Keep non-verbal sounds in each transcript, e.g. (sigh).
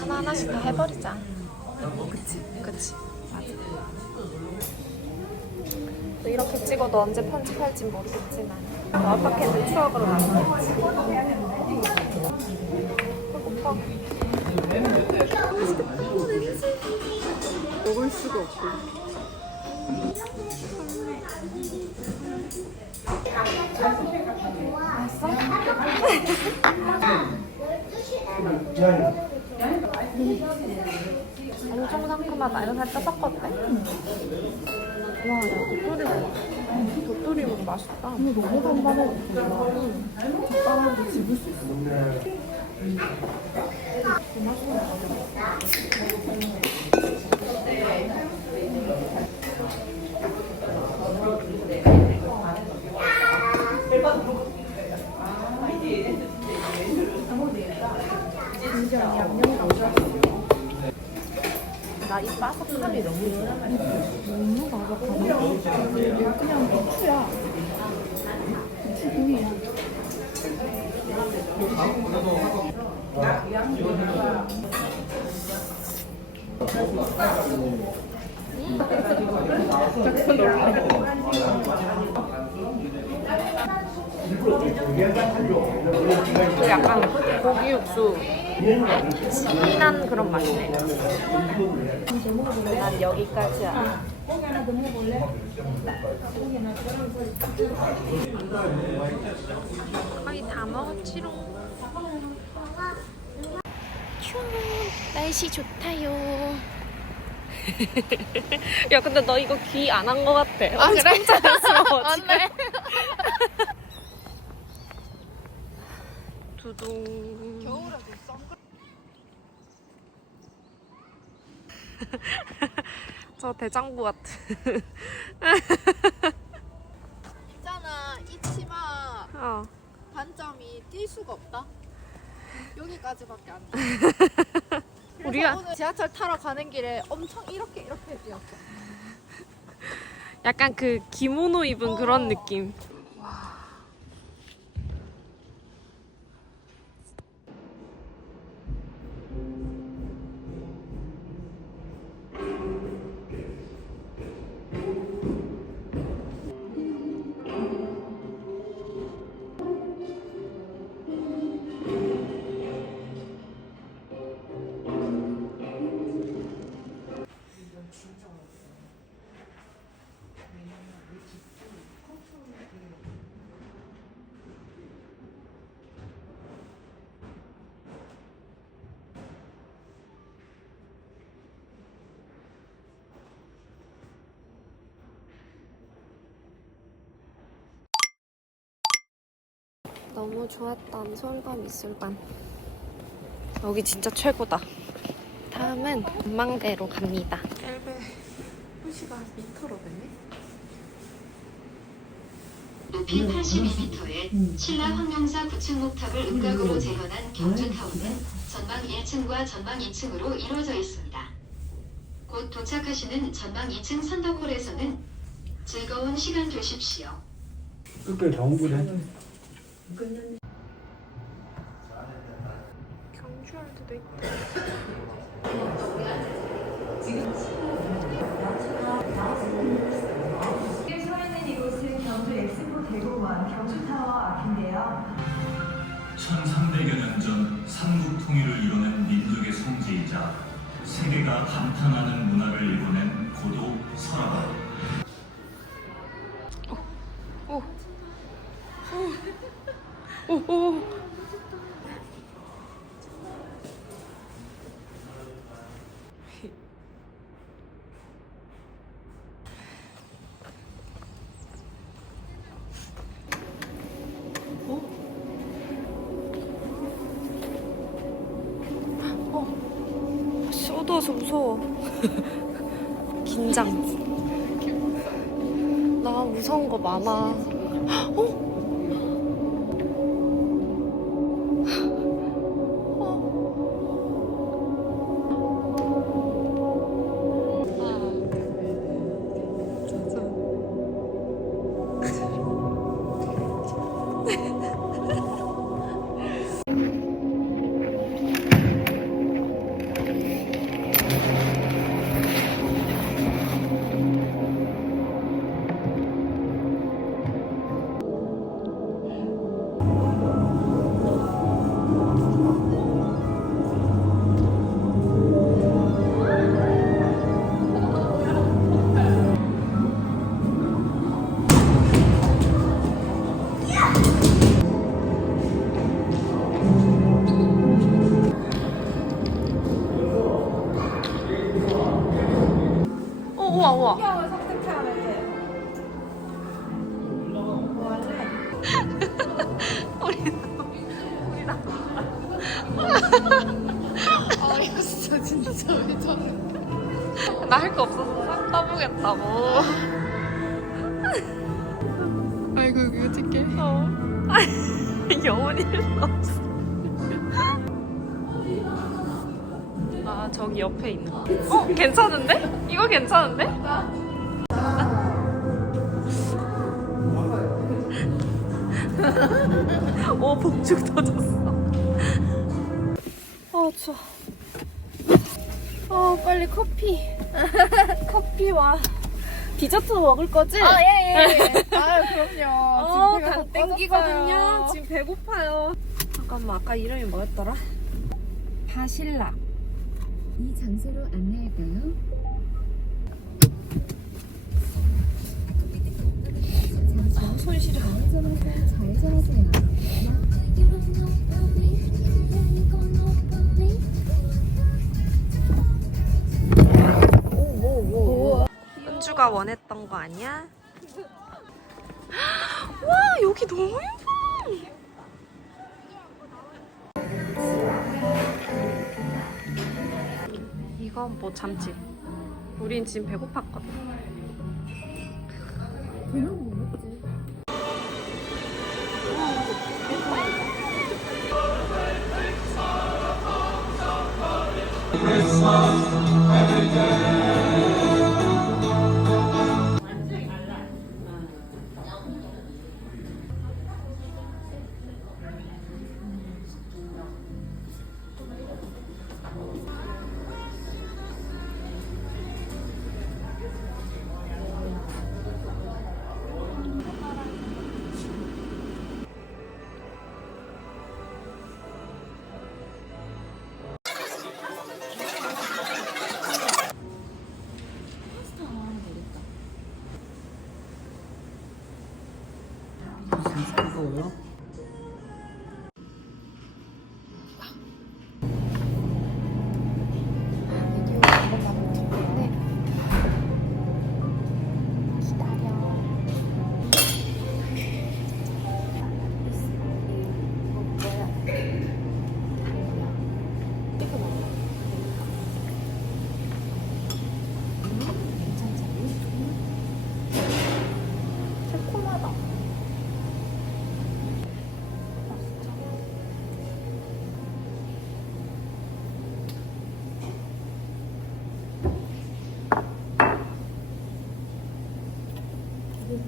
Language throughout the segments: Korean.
하나 하나씩 다 해버리자. 그치 그치 맞아. 또 이렇게 찍어도 언제 편집할지 모르겠지만 어떻게든 추억으로 남겠지. 배고파. 먹을 수가 없고. (laughs) 엄청 상큼하다. 이거 살짝 돼? 와, 야, 도토리. 도토리 먹어 맛있다. 이거 너무 단단해. 젓가락으로 집을 수 있어. 나이 바삭함이 너무 좋아. 너무 바삭하네. 그냥 고추야. 고추구이야. 그 약간 고기 육수 진한 그런 맛이네. 난 여기까지야. 거의 다 먹었지롱. 휴, 날씨 좋다요. (laughs) 야, 근데 너 이거 귀 안 한 거 같아. 아, 그래? 자연스러워, (laughs) 지금. 두둥. 겨울에도 선글 (laughs) 저 대장부 같은. (laughs) 있잖아. 이 치마 어. 단점이 뛸 수가 없다. 여기까지밖에 안 돼. (laughs) 우리가 오늘 지하철 타러 가는 길에 엄청 이렇게 이렇게 뛰었어. 약간 그 기모노 입은 그런 어. 느낌. 너무 좋았던 서울관 미술관. 여기 진짜 최고다. 다음은 전망대로 갑니다. 엘베 표시가 미터로 되네. 높이 82m의 신라 황룡사 9층 목탑을 음각으로 재현한 경주타운은 전망 1층과 전망 2층으로 이루어져 있습니다. 곧 도착하시는 전망 2층 선덕홀에서는 즐거운 시간 되십시오. 끝까지 다온 거네. 경주월드도 있다. 서 있는 이곳은 경주 엑스포 대공원 경주타워 앞인데요. 1300여 년 전 삼국 통일을 이뤄낸 민족의 성지이자 세계가 감탄하는 문화를 이뤄낸 고도 설화바로 오, 오. 어두워서 무서워. (laughs) 긴장. 나 무서운 거 많아. 어? 알았어 진짜 왜 저래? 나 할 거 없어서 싹 따보겠다고. 아이고 이거 찍게. 어. 영원히 일수 없어. 아 저기 옆에 있는 거. 어 괜찮은데? 이거 괜찮은데? (laughs) 오 복죽 터졌어. 아 추워. 어 빨리 커피. (laughs) 커피 와. 디저트 먹을 거지? 아 예예. (laughs) 아 그럼요. 어, 당다 땡기거든요. 지금 배고파요. 잠깐만, 아까 이름이 뭐였더라? 바실라. 이 장소로 안내할까요? 잠시 손 시려. 좌회전하세요. 좌회전하세요. 은주가 원했던 거 아니야? (gasps) 와, 여기 너무 예뻐. 이건 뭐 참치. 우린 지금 배고팠거든. 四五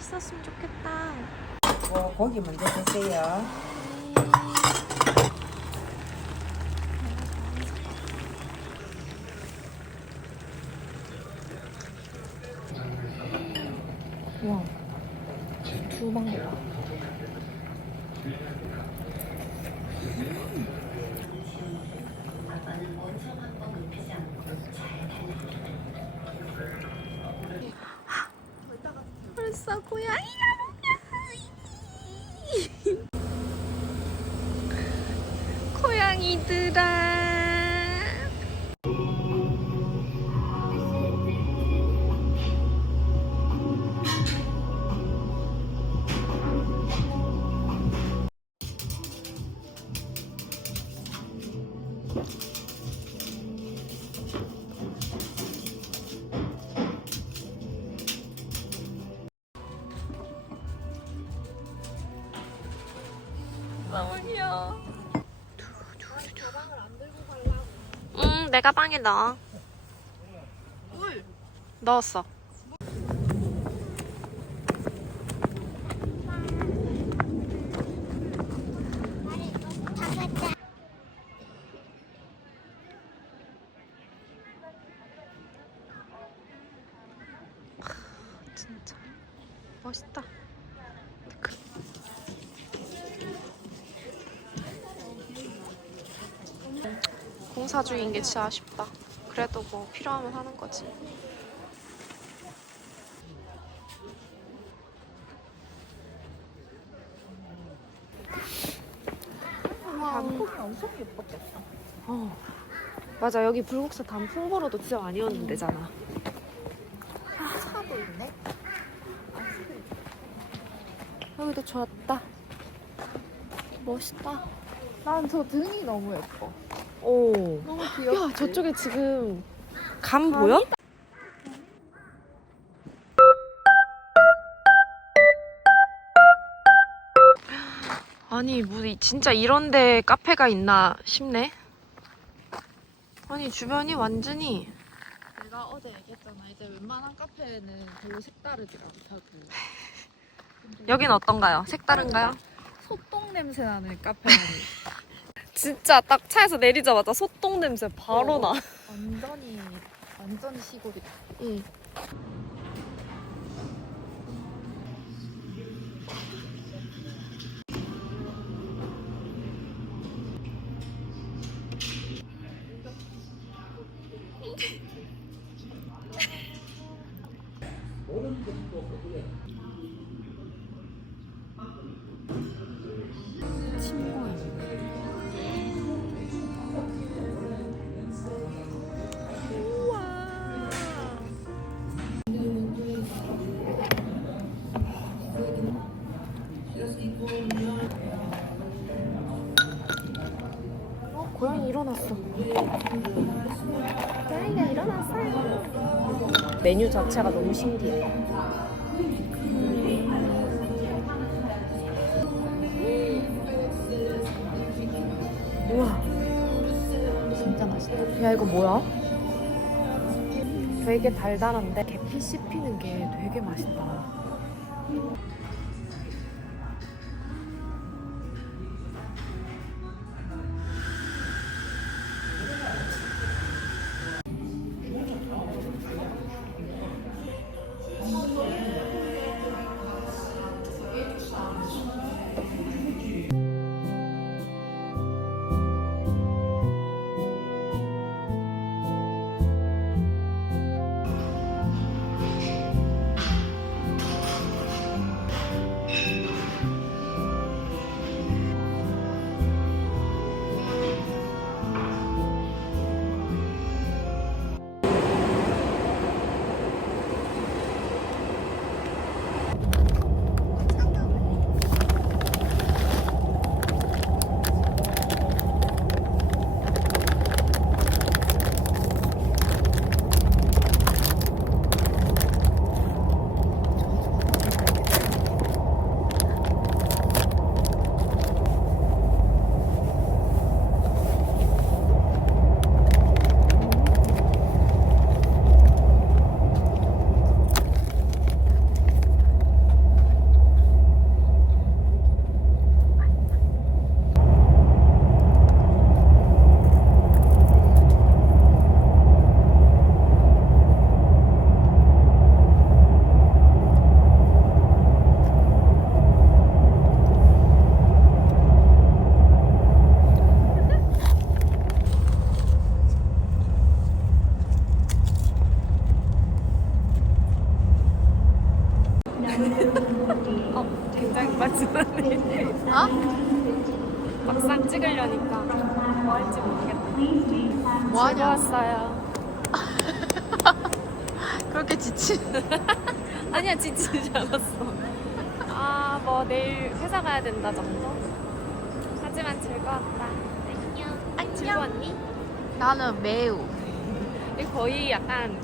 있었으면 좋겠다. 어, 고기 먼저 드세요. 응, 내 가방에 넣어. 넣었어. 진짜 멋있다. 공사 중인 게 진짜 아쉽다. 그래도 뭐 필요하면 하는 거지. 단풍이 엄청 예뻤겠다. 어. 맞아 여기 불국사 단풍 보러도 진짜 많이 오는 데잖아. 차도 있네. 여기도 좋았다. 멋있다. 난 저 등이 너무 예뻐. 오. 너무 귀엽지? 야 저쪽에 지금 감 보여? 아니 뭐 이- 진짜 이런데 카페가 있나 싶네. 아니 주변이 완전히 내가 어제 얘기했잖아. 이제 웬만한 카페는 별로 색다르지 않다고. (laughs) 여긴 어떤가요? 색다른가요? 소똥 냄새 나는 카페는 진짜 딱 차에서 내리자마자 소똥 냄새 바로 나. 완전히 완전 시골이다. 응. 메뉴 자체가 너무 신기해. 우와. 진짜 맛있다. 야, 이거 뭐야? 되게 달달한데 계피 씹히는 게 되게 맛있다. 매우. 이거 거의 약간